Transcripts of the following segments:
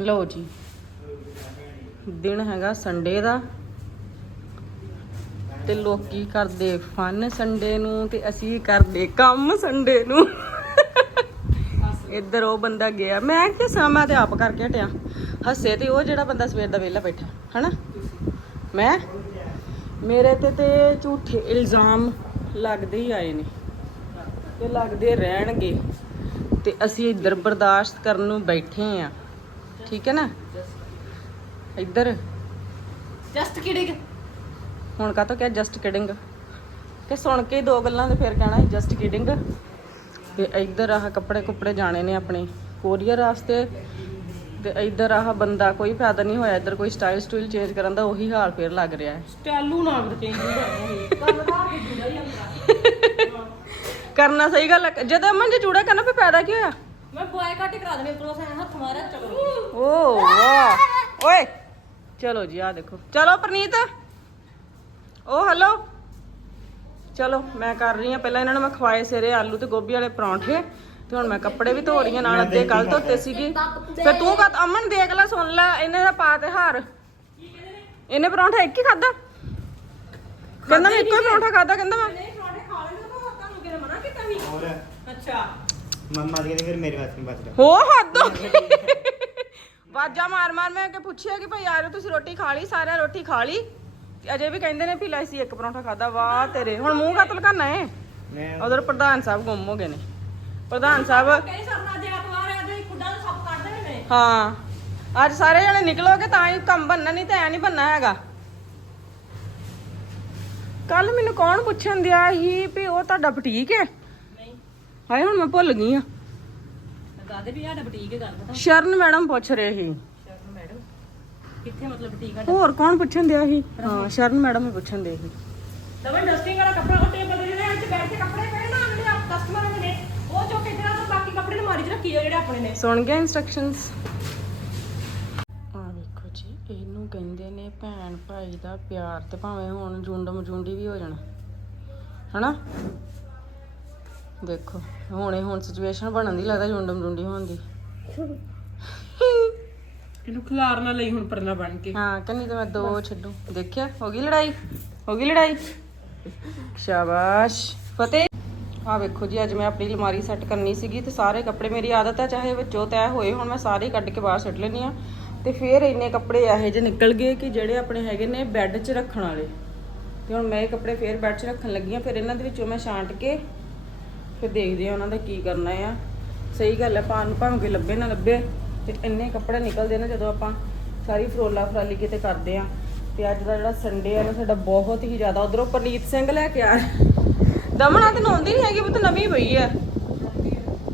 ਲਓ ਜੀ। ਦਿਨ ਹੈਗਾ ਸੰਡੇ ਦਾ। ਤੇ ਲੋਕੀ ਕਰਦੇ ਫਨ ਸੰਡੇ ਨੂੰ ਤੇ ਅਸੀਂ ਕਰਦੇ ਕੰਮ ਸੰਡੇ ਨੂੰ। ਇੱਧਰ ਉਹ ਬੰਦਾ ਗਿਆ। ਮੈਂ ਕਿ ਸਮਾਂ ਤੇ ਆਪ ਕਰਕੇ ਹਟਿਆ। ਹੱਸੇ ਤੇ ਉਹ ਜਿਹੜਾ ਬੰਦਾ ਸਵੇਰ ਦਾ ਵਿਹਲਾ ਬੈਠਾ, ਹਨਾ? ਮੈਂ? ਮੇਰੇ ਤੇ ਤੇ ਝੂਠੇ ਇਲਜ਼ਾਮ ਲੱਗਦੇ ਹੀ ਆਏ ਨੇ। ਤੇ ਲੱਗਦੇ ਰਹਿਣਗੇ। ਤੇ ਅਸੀਂ ਇੱਧਰ ਬਰਦਾਸ਼ਤ ਕਰਨ ਨੂੰ ਬੈਠੇ ਆ। ਠੀਕ ਹੈ ਨਾ? ਇੱਧਰ। ਜਸਟ ਕਿਡਿੰਗ ਹੁਣ ਕਾ ਕਿਹਾ ਜਸਟ ਕਿਡਿੰਗ ਕਿ ਸੁਣ ਕੇ ਦੋ ਗੱਲਾਂ ਤੇ ਫਿਰ ਕਹਿਣਾ ਜਸਟ ਕਿਡਿੰਗ ਤੇ ਇੱਧਰ ਆਹ ਕੱਪੜੇ ਕੁੱਪੜੇ ਜਾਣੇ ਨੇ ਆਪਣੇ ਕੋਰੀਅਰ ਵਾਸਤੇ। ਤੇ ਇੱਧਰ ਆਹ ਬੰਦਾ ਕੋਈ ਫਾਇਦਾ ਨਹੀਂ ਹੋਇਆ ਇੱਧਰ ਕੋਈ ਸਟਾਈਲ ਸਟੂਲ ਚੇਂਜ ਕਰਨ ਦਾ ਉਹੀ ਹਾਲ ਫੇਰ ਲੱਗ ਰਿਹਾ ਹੈ। ਸਟਾਲੂ ਨਾ ਕਰ ਚੇਂਜ ਕਰਨਾ ਸਹੀ ਗੱਲ ਹੈ। ਜਦੋਂ ਅਮਨ ਜੇ ਚੂੜਾ ਕਰਨਾ ਫੇ ਫਾਇਦਾ ਕੀ ਹੋਇਆ? ਮੈਂ ਬੋਏ ਕੱਟ ਕਰਾ ਦੇਣੇ ਪਰੋਸ ਹੱਥ ਮਾਰਿਆ ਚਲੋ। ਓ ਵਾਹ। ਓਏ ਚਲੋ ਜੀ ਆ ਦੇਖੋ। ਚਲੋ ਪ੍ਰਨੀਤ। ਓ ਹੈਲੋ ਚਲੋ ਮੈਂ ਕਰ ਰਹੀ ਹਾਂ ਪਹਿਲਾਂ ਇਹਨਾਂ ਨੂੰ ਮੈਂ ਖਵਾਏ ਸਿਰੇ ਆਲੂ ਤੇ ਗੋਭੀ ਵਾਲੇ ਪਰੌਂਠੇ ਤੇ ਹੁਣ ਮੈਂ ਕੱਪੜੇ ਵੀ ਧੋ ਰਹੀ ਹਾਂ ਨਾਲ ਅੱਧੇ ਕੱਲ ਧੋਤੇ ਸੀਗੇ। ਫਿਰ ਤੂੰ ਕਹ ਅਮਨ ਦੇਖ ਲੈ ਸੁਣ ਲੈ ਇਹਨੇ ਦਾ ਪਾ ਤੇ ਹਾਰ। ਇਹਨੇ ਪਰੌਂਠਾ ਇੱਕ ਹੀ ਖਾਦਾ ਕਹਿੰਦਾ ਮੈਂ ਇੱਕੋ ਹੀ ਪਰੌਂਠਾ ਖਾਦਾ ਕਹਿੰਦਾ ਮੈਂ ਨਹੀਂ ਪਰੌਂਠੇ ਖਾ ਲੈਂਦੇ ਤਾਂ ਤੁਹਾਨੂੰ ਕਿਹਨੇ ਮਨਾ ਕੀਤਾ ਸੀ ਹੋਰ। ਅੱਛਾ। ਮੰਮਾ ਦੀ ਕਹਿੰਦੇ ਫਿਰ ਮੇਰੇ ਵਾਸਤੇ ਨਹੀਂ ਬਚਦਾ ਹੋ ਹੱਦ ਹੋ ਗਈ। ਵਾਜਾ ਮਾਰ ਮਾਰ ਮੈਂ ਕਿ ਪੁੱਛਿਆ ਕਿ ਭਾਈ ਯਾਰ ਤੁਸੀਂ ਰੋਟੀ ਖਾ ਲਈ ਸਾਰਿਆਂ ਰੋਟੀ ਖਾ ਲਈ? ਤੇ ਅਜੇ ਵੀ ਕਹਿੰਦੇ ਨੇ ਵੀ ਲੈ ਸੀ ਇੱਕ ਪਰੌਂਠਾ ਖਾਦਾ ਵਾਹ ਤੇਰੇ। ਹੁਣ ਮੂੰਹ ਕਤਲ ਕਰਨਾ ਏ ਮੈਂ ਉਧਰ ਪ੍ਰਧਾਨ ਸਾਹਿਬ ਗੁੰਮ ਹੋ ਗਏ ਨੇ। ਪ੍ਰਧਾਨ ਸਾਹਿਬ ਕਈ ਸਰਨਾ ਜੇ ਐਤਵਾਰ ਹੈ ਤੇ ਕੁੱਡਾ ਨੂੰ ਸੱਪ ਕੱਢ ਦੇਣੇ ਨੇ। ਹਾਂ। ਅੱਜ ਸਾਰੇ ਜਣੇ ਨਿਕਲੋਗੇ ਤਾਂ ਹੀ ਕੰਮ ਬੰਨਣਾ ਨਹੀਂ ਤਾਂ ਐ ਨਹੀਂ ਬੰਨਣਾ ਹੈਗਾ। ਕੱਲ ਮੈਨੂੰ ਕੌਣ ਪੁੱਛਣ ਦਿਆ ਸੀ ਵੀ ਉਹ ਤੁਹਾਡਾ ਬੁਟੀਕ ਹੈ? ਹਾਏ ਹੁਣ ਮੈਂ ਭੁੱਲ ਗਈ ਆ। ਦਾਦੇ ਵੀ ਸਾਡਾ ਬੁਟੀਕ ਹੈ ਗੱਲ ਪਤਾ ਸ਼ਰਨ ਮੈਡਮ ਪੁੱਛ ਰਹੇ ਸੀ। ਸ਼ਰਨ ਮੈਡਮ? ਕਿੱਥੇ ਮਤਲਬ ਬੁਟੀਕ ਹੈ ਹੋਰ ਕੌਣ ਪੁੱਛਣ ਦਿਆ ਸੀ? ਹਾਂ ਸ਼ਰਨ ਮੈਡਮ ਹੀ ਪੁੱਛਣ ਦੇ ਸੀ। ਦਵੇਂ ਡਸਟਿੰਗ ਵਾਲਾ ਕੱਪੜਾ ਉਹ ਟੇਬਲ ਦੇ ਜਿਹੜੇ ਵਿੱਚ ਬੈਠ ਕੇ ਕੱਪੜੇ ਪਏ ਨਾ ਜਿਹੜੇ ਆਪ ਕਸਟਮਰ ਨੇ ਉਹ ਚੁੱਕ ਕੇ ਜਿਹੜਾ ਤੋਂ ਬਾਕੀ ਕੱਪੜੇ ਅਲਮਾਰੀ 'ਚ ਰੱਖੀ ਆ ਜਿਹੜੇ ਆਪਣੇ ਨੇ। ਸੁਣ ਗਿਆ ਇਨਸਟਰਕਸ਼ਨਸ ਆ ਵੇਖੋ ਜੀ ਇਹਨੂੰ ਕਹਿੰਦੇ ਨੇ ਭੈਣ ਭਾਈ ਦਾ ਪਿਆਰ ਤੇ ਭਾਵੇਂ ਹੁਣ ਜੁੰਡਮ ਜੁੰਡੀ ਵੀ ਹੋ ਜਾਣਾ। ਹਨਾ? ਦੇਖੋ ਹੁਣੇ ਹੁਣ ਸਿਚੁਏਸ਼ਨ ਬਣਨ ਦੀ ਲੱਗਦਾ ਜੁੰਡਮ ਜੁੰਡੀ ਹੋਣ ਦੀ। ਇਹਨੂੰ ਖਿਲਾਰ ਨਾ ਲਈ ਹੁਣ ਪਰਨਾ ਬਣ ਕੇ। ਹਾਂ ਕਹਿੰਨੀ ਤਾਂ ਮੈਂ ਦੋ ਛੱਡੂ। ਦੇਖਿਆ? ਹੋ ਗਈ ਲੜਾਈ? ਹੋ ਗਈ ਲੜਾਈ? ਸ਼ਾਬਾਸ਼। ਫਤਿਹ। ਆ ਵੇਖੋ ਜੀ ਅੱਜ ਮੈਂ ਆਪਣੀ ਅਲਮਾਰੀ ਸੈੱਟ ਕਰਨੀ ਸੀਗੀ ਤੇ ਸਾਰੇ ਕੱਪੜੇ ਮੇਰੀ ਆਦਤ ਹੈ ਚਾਹੇ ਵਿੱਚੋਂ ਤੈਅ ਹੋਏ ਹੁਣ ਮੈਂ ਸਾਰੇ ਕੱਢ ਕੇ ਬਾਹਰ ਸੁੱਟ ਲੈਣੀ ਆ। ਤੇ ਫਿਰ ਇੰਨੇ ਕੱਪੜੇ ਇਹੋ ਜਿਹੇ ਨਿਕਲ ਗਏ ਕਿ ਜਿਹੜੇ ਆਪਣੇ ਹੈਗੇ ਨੇ ਬੈੱਡ 'ਚ ਰੱਖਣ ਵਾਲੇ। ਤੇ ਹੁਣ ਮੈਂ ਇਹ ਕੱਪੜੇ ਫੇਰ ਬੈੱਡ 'ਚ ਰੱਖਣ ਲੱਗੀ ਆ ਫਿਰ ਇਹਨਾਂ ਦੇ ਵਿੱਚੋਂ ਮੈਂ ਛਾਂਟ ਕੇ ਫਿਰ ਦੇਖਦੇ ਆ ਉਹਨਾਂ ਦਾ ਕੀ ਕਰਨਾ ਆ। ਸਹੀ ਗੱਲ ਹੈ ਪਾਣ ਨੂੰ ਭਾਵੇਂ ਕੋਈ ਲੱਭੇ ਨਾ ਲੱਭੇ ਤੇ ਇੰਨੇ ਕੱਪੜੇ ਨਿਕਲਦੇ ਨੇ ਜਦੋਂ ਆਪਾਂ ਸਾਰੀ ਫਰੋਲਾ ਫਰਾਲੀ ਕਿਤੇ ਕਰਦੇ ਆ ਤੇ ਅੱਜ ਦਾ ਜਿਹੜਾ ਸੰਡੇ ਆ ਨਾ ਸਾਡਾ ਬਹੁਤ ਹੀ ਜ਼ਿਆਦਾ ਉਧਰੋਂ ਪਰਨੀਤ ਸਿੰਘ ਲੈ ਕੇ ਆ ਦਮਨਾ ਤੇ ਨਹਾਉਂਦੀ ਨਹੀਂ ਹੈਗੀ ਉਹ ਤਾਂ ਨਵੀਂ ਪਈ ਆ।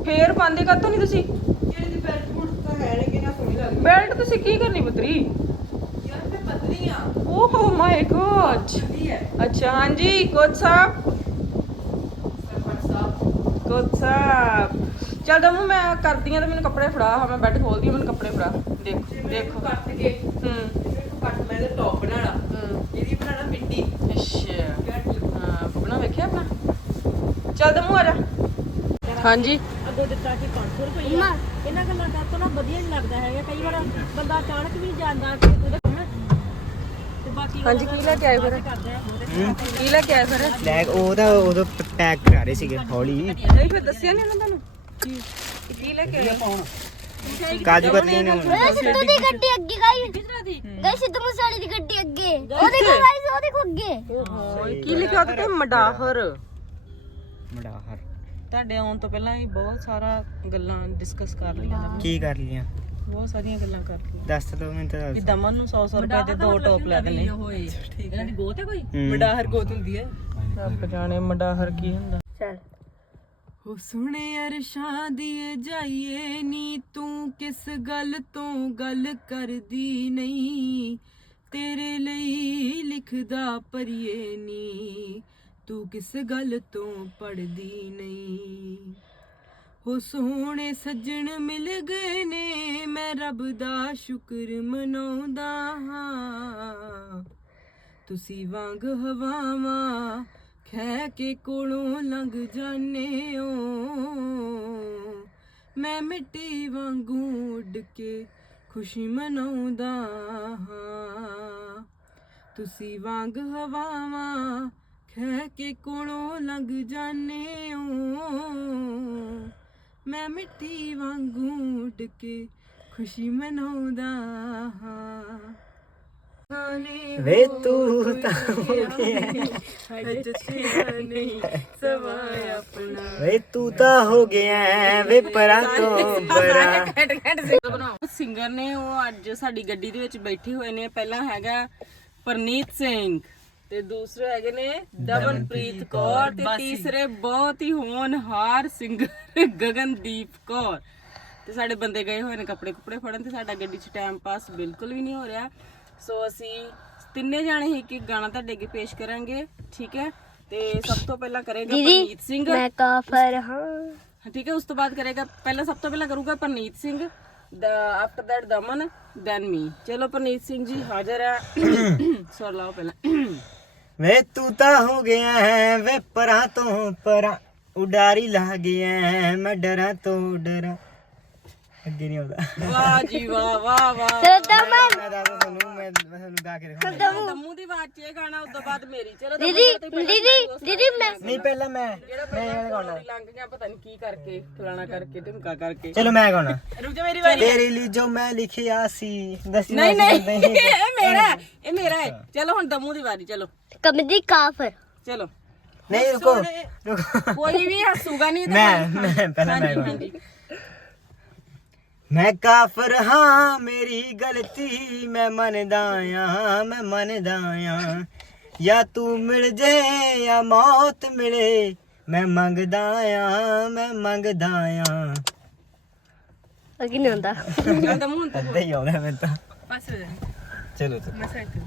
ਫੇਰ ਪਾਉਂਦੇ ਕਾਤੋਂ ਨਹੀਂ ਤੁਸੀਂ? ਬੈਲਟ ਬੁਲਟ ਤਾਂ ਹੈ ਨਹੀਂ ਕਿ ਨਾ ਸੋਹਣੀ ਲੱਗਦੀ। ਬੈਲਟ ਤੁਸੀਂ ਕੀ ਕਰਨੀ ਪੁੱਤਰੀ? ਯਾਰ ਮੈਂ ਪਤਲੀ ਆ। ਓਹ ਮਾਈ ਹੈ। ਅੱਛਾ ਹਾਂਜੀ ਕੋਚ ਸਾਹਿਬ। ਸਾਹਿਬ ਚੱਲ ਦਮੂ ਮੈਂ ਕਰਦੀ ਆ ਤੇ ਮੈਨੂੰ ਕੱਪੜੇ ਫੜਾ। ਹਾਂ ਮੈਂ ਬੈੱਡ ਖੋਲਦੀ ਆ ਮੈਨੂੰ ਕੱਪੜੇ ਫੜਾ। ਦੇਖੋ ਦੇਖੋ। ਕੱਟ ਕੇ ਹੂੰ। ਇਹਨੂੰ ਕੱਟ ਮੈਂ ਇਹਦਾ ਟੌਪ ਬਣਾਣਾ ਹੂੰ। ਇਹਦੀ ਬਣਾਣਾ ਮਿੱਟੀ। ਅੱਛਾ। ਹਾਂ ਪਪਨਾ ਵੇਖਿਆ ਆਪਣਾ? ਚੱਲ ਦਮੂ ਆ ਜਾ। ਹਾਂਜੀ। ਅੱਗੋਂ ਦਿੱਤਾ ਕਿ 500 ਰੁਪਈਆ ਇਹਨਾਂ ਗੱਲਾਂ ਦਾ ਤਾਂ ਨਾ ਵਧੀਆ ਨਹੀਂ ਲੱਗਦਾ ਹੈਗਾ। ਕਈ ਵਾਰ ਬੰਦਾ ਅਚਾਨਕ ਵੀ ਜਾਂਦਾ ਕਿ ਉਹਦੇ ਤੇ ਹਾਂਜੀ, ਕੀ ਲੈ ਕੇ ਆਏ ਫਿਰ? ਕਰਦਾ ਹੈ। ਕੀ ਲੈ ਕੇ ਆਏ ਫਿਰ? ਲੈਗ ਉਹ ਤਾਂ ਉਦੋਂ ਪੈਕ ਕਰਾ ਰਹੇ ਸੀਗੇ ਹੌਲੀ। ਨਹੀਂ ਫਿਰ ਦੱਸਿਆ ਨਹੀਂ ਉਹਨਾਂ ਤੁਹਾਨੂੰ? ਕੀ? ਕੀ ਲੈ ਕੇ ਆਏ? ਕਾਜੂ ਕਤਲੀ ਨੇ। ਹੁਣ ਮੈਂ ਸਿੱਧੂ ਦੀ ਗੱਡੀ ਅੱਗੇ ਗਈ। ਕਿਧਰਾਂ ਦੀ? ਗਈ ਸਿੱਧੂ ਮੂਸੇਵਾਲੇ ਦੀ ਗੱਡੀ ਅੱਗੇ। ਉਹ ਦੇਖੋ ਗਾਇਸ ਉਹ ਦੇਖੋ ਅੱਗੇ। ਓਏ ਕੀ ਲਿਖਿਆ ਉਹਦੇ ਤੇ ਮਡਾਹਰ। ਮੜਾਹਰ ਤੁਹਾਡੇ ਆਉਣ ਤੋਂ ਪਹਿਲਾਂ ਹੀ ਬਹੁਤ ਸਾਰਾ ਗੱਲਾਂ ਡਿਸਕਸ ਕਰ ਲਈਆਂ। ਨੇ ਕੀ ਕਰ ਲੀਆਂ ਬਹੁਤ ਸਾਰੀਆਂ ਗੱਲਾਂ ਕਰ ਲਈਆਂ ਦੱਸ ਦੋ ਮੈਨੂੰ ਤਾਂ ਕਿ ਦੱਸ ਦਮਨ ਨੂੰ 100 100 ਰੁਪਏ ਦੇ ਦੋ ਟੋਪ ਲੈ ਦੇਣੇ। ਹੋਏ ਠੀਕ ਹੈ। ਦੀ ਗੋਤ ਹੈ ਕੋਈ? ਹੂੰ। ਮਡਾਹਰ ਗੋਤ ਹੁੰਦੀ ਹੈ। ਰੱਬ ਜਾਣੇ ਮਡਾਹਰ ਕੀ ਹੁੰਦਾ? ਚੱਲ। ਹੋ ਸੁਣੇ ਅਰਸ਼ਾਂ ਦੀ ਜਾਈਏ ਨੀ ਤੂੰ ਕਿਸ ਗੱਲ ਤੋਂ ਗੱਲ ਕਰਦੀ ਨਹੀਂ? ਤੇਰੇ ਲਈ ਲਿਖਦਾ ਪਰੀਏ ਨੀ ਤੂੰ ਕਿਸ ਗੱਲ ਤੋਂ ਪੜਦੀ ਨਹੀਂ? ਉਹ ਸੋਹਣੇ ਸੱਜਣ ਮਿਲ ਗਏ ਨੇ, ਮੈਂ ਰੱਬ ਦਾ ਸ਼ੁਕਰ ਮਨਾਉਂਦਾ ਹਾਂ। ਤੁਸੀਂ ਵਾਂਗ ਹਵਾਵਾਂ ਖਹਿ ਕੇ ਕੋਲੋਂ ਲੰਘ ਜਾਣੇ ਓ ਮੈਂ ਮਿੱਟੀ ਵਾਂਗੂ ਉੱਡ ਕੇ ਖੁਸ਼ੀ ਮਨਾਉਂਦਾ ਹਾਂ। ਤੁਸੀਂ ਵਾਂਗ ਹਵਾਵਾਂ ਖਹਿ ਕੇ ਕੋਲੋਂ ਲੰਘ ਜਾਣੇ ਓ ਮੈਂ ਮਿੱਟੀ ਵਾਂਗੂ ਉੱਡ ਕੇ ਖੁਸ਼ੀ ਮਨਾਉਂਦਾ ਹਾਂ। ਹਾਲੇ ਵੇ ਤੂੰ ਤਾਂ ਹੋ ਗਿਆ। ਨਹੀਂ ਆਪਣਾ। ਵੇ ਤੂੰ ਤਾਂ ਹੋ ਗਿਆ ਵੇ ਪਰਾਂ ਤੋਂ ਪਰਾਂ ਸਿੰਗਰ ਨੇ ਉਹ ਅੱਜ ਸਾਡੀ ਗੱਡੀ ਦੇ ਵਿੱਚ ਬੈਠੇ ਹੋਏ ਨੇ। ਪਹਿਲਾ ਹੈਗਾ ਪਰਨੀਤ ਸਿੰਘ। ਤੇ ਦੂਸਰੇ ਹੈਗੇ ਨੇ ਦਮਨਪ੍ਰੀਤ ਕੌਰ। ਤੇ ਤੀਸਰੇ ਬਹੁਤ ਹੀ ਹੋਣਹਾਰ ਸਿੰਗਰ ਗਗਨਦੀਪ ਕੌਰ। ਤੇ ਸਾਡੇ ਬੰਦੇ ਗਏ ਹੋਏ ਨੇ ਕੱਪੜੇ ਕੁਪੜੇ ਫੜਨ ਤੇ ਸਾਡਾ ਗੱਡੀ 'ਚ ਟਾਈਮ ਪਾਸ ਬਿਲਕੁਲ ਵੀ ਨਹੀਂ ਹੋ ਰਿਹਾ। ਸੋ ਅਸੀਂ ਤਿੰਨੇ ਜਾਣੇ ਹੀ ਇੱਕ ਇੱਕ ਗਾਣਾ ਤੁਹਾਡੇ ਅੱਗੇ ਪੇਸ਼ ਕਰਾਂਗੇ ਠੀਕ ਹੈ? ਤੇ ਸਭ ਤੋਂ ਪਹਿਲਾਂ ਕਰੇਗਾ ਪਰਨੀਤ ਸਿੰਘ। ਮੈਂ ਕਾਫਰ ਹਾਂ। ਹਾਂ, ਠੀਕ ਹੈ ਉਸ ਤੋਂ ਬਾਅਦ ਕਰੇਗਾ ਪਹਿਲਾਂ ਸਭ ਤੋਂ ਪਹਿਲਾਂ ਕਰੂਗਾ Parneet Singh after that Daman then me ਚਲੋ ਪਰਨੀਤ ਸਿੰਘ ਜੀ ਹਾਜ਼ਰ ਹੈ। ਸੁਰ ਲਾਓ ਪਹਿਲਾਂ। ਵੇ ਤੂੰ ਤਾਂ ਹੋ ਗਿਆ ਹੈ ਵੇ ਪਰਾਂ ਤੋਂ ਪਰਾਂ। ਉਡਾਰੀ ਲਾ ਗਿਆ ਮੈਂ ਡਰਾਂ ਤੋਂ ਡਰਾਂ। ਅੱਗੇ ਨਹੀਂ ਆਉਂਦਾ। ਵਾਹ ਜੀ ਵਾਹ ਵਾਹ ਵਾਹ ਚਲੋ ਦਮਨ ਮੈਂ ਦੱਸਦਾ ਤੁਹਾਨੂੰ ਮੈਂ ਮੈਂ ਤੁਹਾਨੂੰ ਗਾ ਕੇ ਦਿਖਾਉਂਦਾ। ਦਮੂ। ਦੀ ਆਵਾਜ਼ 'ਚ ਇਹ ਗਾਣਾ ਉਸ ਤੋਂ ਬਾਅਦ ਮੇਰੀ ਚਲੋ ਦਮੂ ਦੀਦੀ ਪਹਿਲਾਂ ਦੀਦੀ ਦੀਦੀ ਮੈਂ ਨਹੀਂ ਪਹਿਲਾਂ ਮੈਂ ਮੈਂ ਪਹਿਲਾਂ ਗਾਉਣਾ। ਲੰਘ ਗਿਆ ਪਤਾ ਨਹੀਂ ਕੀ ਕਰਕੇ ਫਲਾਣਾ ਕਰਕੇ ਢਿਮਕਾ ਕਰਕੇ। ਚਲੋ ਮੈਂ ਗਾਉਣਾ। ਰੁਕ ਜਾ ਮੇਰੀ ਵਾਰੀ। ਤੇਰੇ ਲਈ ਜੋ ਮੈਂ ਲਿਖਿਆ ਸੀ ਦੱਸੀ ਨਹੀਂ ਨਹੀਂ ਇਹ ਮੇਰਾ ਹੈ, ਇਹ ਮੇਰਾ ਹੈ। ਚਲੋ ਹੁਣ ਦਮੂ ਦੀ ਵਾਰੀ ਚਲੋ। ਕਮਦੀ ਕਾਫਰ ਚਲੋ। ਨਹੀਂ ਰੁਕੋ ਰੁਕੋ। ਕੋਈ ਵੀ ਹੱਸੂਗਾ ਨਹੀਂ ਮੈਂ ਮੈਂ ਪਹਿਲਾਂ ਮੈਂ ਗਾਉਣਾ। ਹਾਂਜੀ। ਮੈਂ ਕਾਫਰ ਹਾਂ ਮੇਰੀ ਗਲਤੀ ਮੈਂ ਮੰਨਦਾ ਆ ਮੈਂ ਮੰਨਦਾ ਆ। ਜਾਂ ਤੂੰ ਮਿਲ ਜੇ ਜਾਂ ਮੌਤ ਮਿਲੇ ਮੈਂ ਮੰਗਦਾ ਆ ਮੈਂ ਮੰਗਦਾ ਆ। ਅਗੀ ਨਹੀਂ ਹੁੰਦਾ। ਹੁਣ ਤੂੰ ਅੱਧਾ ਹੀ ਮੈਨੂੰ ਤਾਂ। ਪਾਸ ਹੋ ਜਾ ਚਲੋ ਚਲੋ। ਮੈਂ ਸਾਈਡ ਹੋ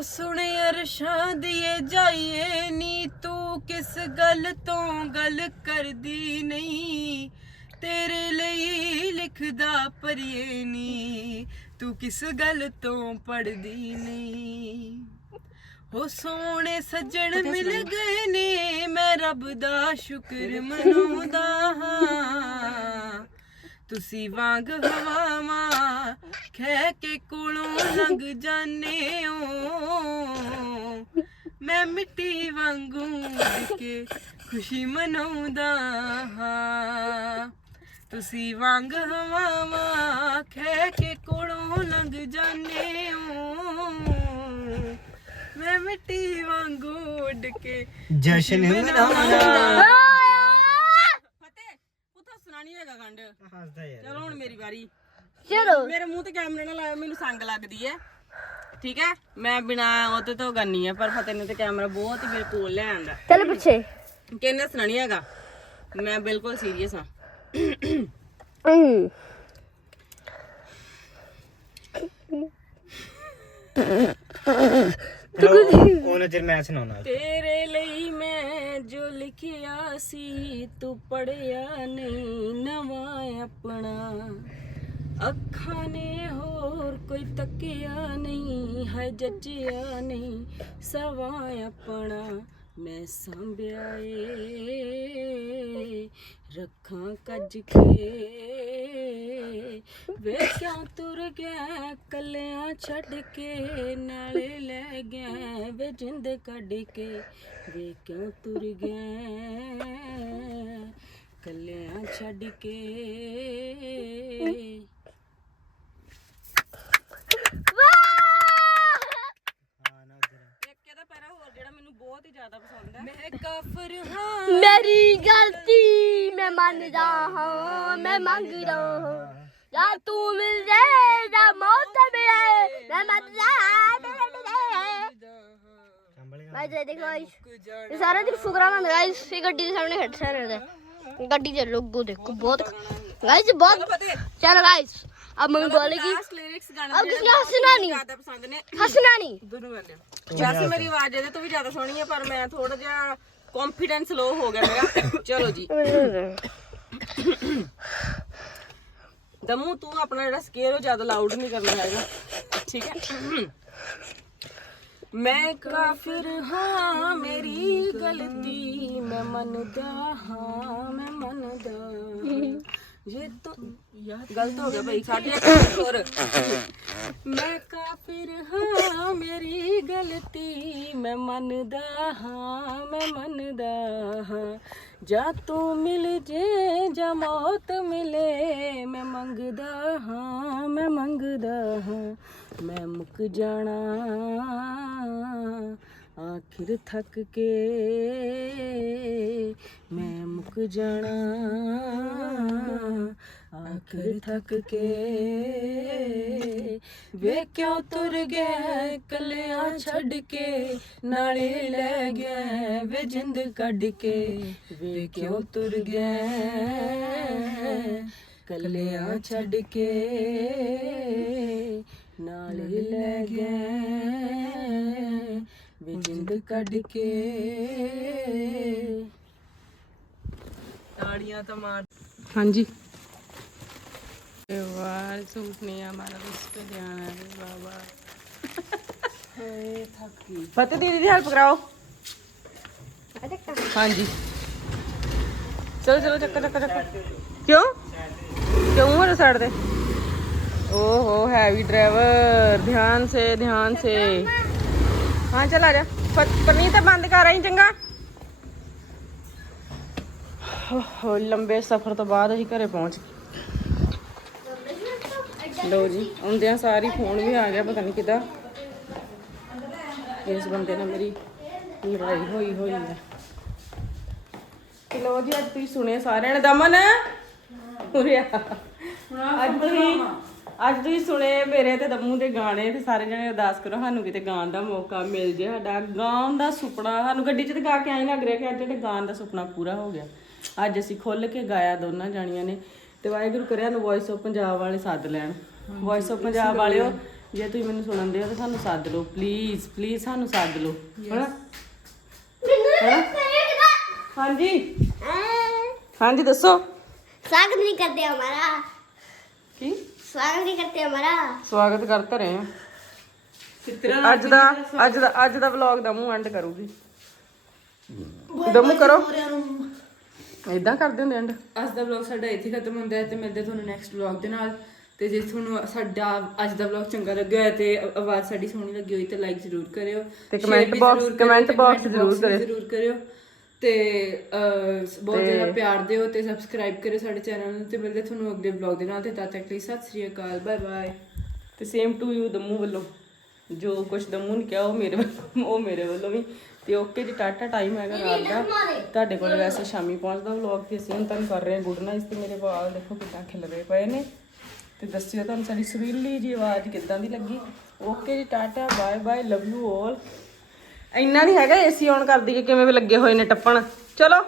ਸੁਣੇ ਅਰਸ਼ਾਂ ਦੀਏ ਜਾਈਏ ਨੀ ਤੂੰ ਕਿਸ ਗੱਲ ਤੋਂ ਗੱਲ ਕਰਦੀ ਨਹੀਂ? ਤੇਰੇ ਲਈ ਲਿਖਦਾ ਪਰਿਏ ਨੀ ਤੂੰ ਕਿਸ ਗੱਲ ਤੋਂ ਪੜਦੀ ਨਹੀਂ? ਹੋ ਸੋਹਣੇ ਸੱਜਣ ਮਿਲ ਗਏ ਨੇ ਮੈਂ ਰੱਬ ਦਾ ਸ਼ੁਕਰ ਮਨਾਉਂਦਾ ਹਾਂ। ਤੁਸੀਂ ਵਾਂਗ ਹਵਾਵਾਂ ਖਹਿ ਕੇ ਕੋਲੋਂ ਲੰਘ ਜਾਣੇ ਓ ਮੈਂ ਮਿੱਟੀ ਵਾਂਗੂ ਉੱਡ ਕੇ ਖੁਸ਼ੀ ਮਨਾਉਂਦਾ ਹਾਂ। ਤੁਸੀਂ ਵਾਂਗ ਹਵਾਵਾਂ ਖਹਿ ਕੇ ਕੋਲੋਂ ਲੰਘ ਜਾਣੇ ਮੈਂ ਮਿੱਟੀ ਵਾਂਗੂ ਉੱਡ ਕੇ ਜਸ਼ਨ ਮਨਾਉਂਦਾ ਫਤਿਹ ਹੱਸਣਾ ਨਹੀਂ ਹੈਗਾ ਹੱਸਦਾ ਯਾਰ ਚਲੋ ਹੁਣ ਮੇਰੀ ਵਾਰੀ। ਚਲੋ। ਮੇਰੇ ਮੂੰਹ ਤੇ ਕੈਮਰਾ ਨਾ ਲਾਇਓ ਮੈਨੂੰ ਸੰਗ ਲੱਗਦੀ ਹੈ ਠੀਕ ਹੈ? ਮੈਂ ਬਿਨਾ ਉਹਦੇ ਤੋਂ ਗੰਨੀ ਆ ਪਰ ਫਤਿਹ ਨੇ ਤੇ ਕੈਮਰਾ ਬਹੁਤ ਹੀ ਮੇਰੇ ਕੋਲ ਲੈ ਆਂਦਾ। ਚੱਲ ਪਿੱਛੇ। ਕਿੰਨੇ ਨਹੀਂ ਹੈਗਾ? ਮੈਂ ਬਿਲਕੁਲ ਸੀਰੀਅਸ ਹਾਂ। ਹਮ ਉਹਨਾਂ ਚਿਰ ਮੈਂ ਸੁਣਾਉਣਾ। ਤੇਰੇ ਲਈ ਮੈਂ ਜੋ ਲਿਖਿਆ ਸੀ ਤੂੰ ਪੜਿਆ ਨਹੀਂ ਨਵਾਂ ਆਪਣਾ। ਅੱਖਾਂ ਨੇ ਹੋਰ ਕੋਈ ਤੱਕਿਆ ਨਹੀਂ ਹੈ ਜੱਜਿਆ ਨਹੀਂ, ਸਵਾ ਆਪਣਾ ਮੈਂ ਸੰਭਿਆ ਏ। ਰੱਖਾਂ ਕੱਜ ਕੇ, ਵੇ ਕਿਉਂ ਤੁਰ ਗਿਆ, ਕੱਲਿਆਂ ਛੱਡ ਕੇ, ਨਾਲੇ ਲੈ ਗਿਆ, ਵੇ ਜਿੰਦ ਕੱਢ ਕੇ, ਵੇ ਕਿਉਂ ਤੁਰ ਗਿਆ। ਕੱਲਿਆਂ ਛੱਡ ਕੇ ਇੱਕ ਇਹਦਾ ਪੈਰਾ ਹੋਰ ਜਿਹੜਾ ਮੈਨੂੰ ਬਹੁਤ ਹੀ ਜ਼ਿਆਦਾ ਪਸੰਦ ਹੈ ਮੈਂ ਕਾਫਰ ਹਾਂ ਮੇਰੀ ਗਲਤੀ ਮੈਂ ਮੰਨਦਾ ਹਾਂ ਮੈਂ ਮੰਗਦਾ ਹਾਂ ਜਾਂ ਤੂੰ ਮਿਲ ਜਾਏ ਜਾਂ ਮੌਤ ਮਿਲੇ ਮੈਂ ਮੰਨਦਾ ਹਾਂ ਮੈਂ ਜੇ ਦੇਖੋ guys, ਇਹ ਸਾਰਾ ਦਿਨ ਸ਼ੁਕਰਾਨਾ ਗਾਇਸ ਇਹ ਗੱਡੀ ਦੇ ਸਾਹਮਣੇ ਹੈਡ ਸੈਨ ਹੈ ਗੱਡੀ ਦੇ ਲੋਗੋ ਦੇਖੋ ਬਹੁਤ ਗਾਇਸ ਬਹੁਤ ਫਤਿਹ ਚਲ ਗਾਇਸ अब मैं बोलेगी ਲਾਸਟ ਲਿਰਿਕਸ ਗਾਣਾ अब किसी हंसना नहीं ਜ਼ਿਆਦਾ ਪਸੰਦ ਨੇ हंसना नहीं ਦੋਨੋਂ ਵਾਲੇ ਵੈਸੇ ਮੇਰੀ ਆਵਾਜ਼ ਇਹਦੇ ਤੋਂ ਵੀ ਜ਼ਿਆਦਾ ਸੋਹਣੀ ਹੈ ਪਰ ਮੈਂ ਥੋੜਾ ਜਿਹਾ ਕੌਨਫੀਡੈਂਸ ਲੋ ਹੋ ਗਿਆ ਮੇਰਾ ਚਲੋ ਜੀ ਦਮੂ ਤੂੰ ਆਪਣਾ ਜਿਹੜਾ ਸਕੇਅਰ ਉਹ ਜ਼ਿਆਦਾ ਲਾਊਡ ਨਹੀਂ ਕਰਨਾ ਹੈਗਾ ਠੀਕ ਹੈ ਮੈਂ ਕਾਫਿਰ ਹਾਂ ਮੇਰੀ ਗਲਤੀ ਮੈਂ ਮੰਨਦਾ ਹਾਂ ਮੈਂ ਮੰਨਦਾ ਜੇ ਤੂੰ ਗਲਤ ਹੋ ਗਿਆ ਭਾਈ ਸਾਡੇ ਹੋਰ ਮੈਂ ਕਾਫਿਰ ਹਾਂ ਮੇਰੀ ਗਲਤੀ ਮੈਂ ਮੰਨਦਾ ਹਾਂ ਮੈਂ ਮੰਨਦਾ ਹਾਂ ਜਾਂ ਤੂੰ ਮਿਲ ਜੇ ਜਾਂ ਮੌਤ ਮਿਲੇ ਮੈਂ ਮੰਗਦਾ ਹਾਂ ਮੈਂ ਮੰਗਦਾ ਹਾਂ ਮੈਂ ਮੁੱਕ ਜਾਣਾ ਆਖਿਰ ਥੱਕ ਕੇ ਮੈਂ ਮੁੱਕ ਜਾਣਾ। ਆਖਿਰ ਥੱਕ ਕੇ ਵੇ ਕਿਉਂ ਤੁਰ ਗਿਆ ਕੱਲਿਆਂ ਛੱਡ ਕੇ, ਨਾਲੇ ਲੈ ਗਿਆ ਵੇ ਜਿੰਦ ਕੱਢ ਕੇ। ਵੇ ਕਿਉਂ ਤੁਰ ਗਿਆ ਕੱਲਿਆਂ ਛੱਡ ਕੇ, ਨਾਲੇ ਲੈ ਗਿਆ ਵੇ ਜਿੰਦ ਕੱਢ ਕੇ ਤਾੜੀਆਂ ਤਾਂ ਮਾਰ ਹਾਂਜੀ वार सूट नहीं है हमारा तो इस पे ध्यान है रे बाबा फतेह दीदी की हेल्प कराओ हाँ जी चलो चलो चक्कर चक्कर चक्कर क्यों क्यों मेरे साइड दे ओहो हैवी ड्राइवर ध्यान से ध्यान से ਹਾਂ ਚਲ ਆ ਜਾ। ਪਨੀ ਤਾਂ ਬੰਦ ਕਰ ਆਈ ਚੰਗਾ। ਹੋ ਲੰਬੇ ਸਫ਼ਰ ਤੋਂ ਬਾਅਦ ਅਸੀਂ ਘਰੇ ਪਹੁੰਚ ਗਏ। ਲੋ ਜੀ ਆਉਂਦਿਆਂ ਸਾਰੀ ਫੋਨ ਵੀ ਆ ਗਿਆ ਪਤਾ ਨਹੀਂ ਕਿਦਾਂ। ਇਸ ਬੰਦੇ ਨਾਲ ਮੇਰੀ ਲੜਾਈ ਹੋਈ ਹੋਈ ਹੈ। ਲੋ ਜੀ ਅੱਜ ਤੁਸੀਂ ਸੁਣੇ ਸਾਰਿਆਂ ਨੇ ਦਮਨ? ਉਰੇ ਆ। ਅੱਜ ਤੁਸੀਂ ਅੱਜ ਤੁਸੀਂ ਸੁਣੇ ਮੇਰੇ ਤੇ ਦਮੂ ਦੇ ਗਾਣੇ ਤੇ ਸਾਰੇ ਜਣੇ ਅਰਦਾਸ ਕਰੋ ਸਾਨੂੰ ਕਿਤੇ ਗਾਣ ਦਾ ਮੌਕਾ ਮਿਲ ਜੇ ਸਾਡਾ। ਗਾਉਣ ਦਾ ਸੁਪਨਾ ਸਾਨੂੰ ਗੱਡੀ 'ਚ ਤੇ ਗਾ ਕੇ ਆਈ ਲੱਗ ਰਿਹਾ ਕਿ ਤੇ ਗਾਣ ਦਾ ਸੁਪਨਾ ਪੂਰਾ ਹੋ ਗਿਆ। ਅੱਜ ਅਸੀਂ ਖੁੱਲ ਕੇ ਗਾਇਆ ਦੋਨਾਂ ਜਾਣੀਆਂ ਨੇ। ਤੇ ਵਾਹਿਗੁਰੂ ਕਰਿਆ ਨੂੰ ਵੌਇਸ ਆਫ ਪੰਜਾਬ ਵਾਲੇ ਸੱਦ ਲੈਣ। ਵੌਇਸ ਆਫ ਪੰਜਾਬ ਵਾਲਿਓ ਜੇ ਤੁਸੀਂ ਮੈਨੂੰ ਸੁਣਦੇ ਹੋ ਤਾਂ ਸਾਨੂੰ ਸੱਦ ਲਓ। ਪਲੀਜ਼ ਪਲੀਜ਼ ਸਾਨੂੰ ਸੱਦ ਲਓ। ਹਾਂਜੀ। ਹਾਂਜੀ ਦੱਸੋ। ਸਾਗ ਨਹੀਂ ਕਰਦੇ ਹਮਾਰਾ ਕੀ? स्वागत नहीं करते हमारा ਸਵਾਗਤ ਕਰ ਧਰੇ ਆ ਅੱਜ ਦਾ ਅੱਜ ਦਾ ਅੱਜ ਦਾ ਵਲੌਗ ਦਾ ਮੂੰਹ ਐਂਡ ਕਰੂਗੀ ਦਮੂ ਕਰੋ ਇਦਾਂ ਕਰਦੇ ਹੁੰਦੇ ਐਂਡ ਅੱਜ ਦਾ ਵਲੌਗ ਸਾਡਾ ਇੱਥੇ ਖਤਮ ਹੁੰਦਾ ਹੈ ਤੇ ਮਿਲਦੇ ਤੁਹਾਨੂੰ ਨੈਕਸਟ ਵਲੌਗ ਦੇ ਨਾਲ ਤੇ ਜੇ ਤੁਹਾਨੂੰ ਸਾਡਾ ਅੱਜ ਦਾ ਵਲੌਗ ਚੰਗਾ ਲੱਗਿਆ ਹੋਇਆ ਤੇ ਆ- ਆਵਾਜ਼ ਸਾਡੀ ਸੋਹਣੀ ਲੱਗੀ ਹੋਈ ਤੇ ਲਾਈਕ ਜ਼ਰੂਰ ਕਰਿਓ ਤੇ share comment ਵੀ box- ਜ਼ਰੂਰ ਕਰਿਓ comment ਤੇ box comment ਜ਼ਰੂਰ box ਵੀ ਕਰਿਓ। ਜ਼ਰੂਰ ਕਰਿਓ ਤੇ ਬਹੁਤ ਜ਼ਿਆਦਾ ਪਿਆਰ ਦਿਓ ਤੇ ਸਬਸਕ੍ਰਾਈਬ ਕਰਿਓ ਸਾਡੇ ਚੈਨਲ ਨੂੰ ਤੇ ਮਿਲਦੇ ਤੁਹਾਨੂੰ ਅਗਲੇ ਵਲੌਗ ਦੇ ਨਾਲ ਤੇ ਤਦ ਤੱਕ ਲਈ ਸਤਿ ਸ੍ਰੀ ਅਕਾਲ ਬਾਏ ਬਾਏ ਤੇ ਸੇਮ ਟੂ ਯੂ ਦਮੂ ਵੱਲੋਂ। ਜੋ ਕੁਛ ਦਮੂ ਨੇ ਕਿਹਾ ਉਹ ਮੇਰੇ ਵੱਲੋਂ ਉਹ ਮੇਰੇ ਵੱਲੋਂ ਵੀ। ਤੇ ਓਕੇ ਜੀ ਟਾਟਾ ਟਾਈਮ ਹੈਗਾ ਰਾਤ ਦਾ। ਤੁਹਾਡੇ ਕੋਲ ਵੈਸੇ ਸ਼ਾਮੀ ਪਹੁੰਚਦਾ ਵਲੌਗ ਤੇ ਅਸੀਂ ਹੁਣ ਤੁਹਾਨੂੰ ਕਰ ਰਹੇ ਹਾਂ ਗੁੱਡ ਨਾਈਟ ਤੇ ਮੇਰੇ ਵਾਲ ਦੇਖੋ ਕਿੱਦਾਂ ਖਿਲਰੇ ਪਏ ਨੇ। ਤੇ ਦੱਸਿਓ ਤੁਹਾਨੂੰ ਸਾਡੀ ਸੁਰੀਲੀ ਜੀ ਆਵਾਜ਼ ਕਿੱਦਾਂ ਦੀ ਲੱਗੀ। ਓਕੇ ਜੀ tata bye bye love you all ਇੰਨਾ ਨਹੀਂ ਹੈਗਾ ਏਸੀ ਔਨ ਕਰ ਦਈਏ ਕਿਵੇਂ ਵੀ ਲੱਗੇ ਹੋਏ ਨੇ ਟੱਪਣ। ਚਲੋ।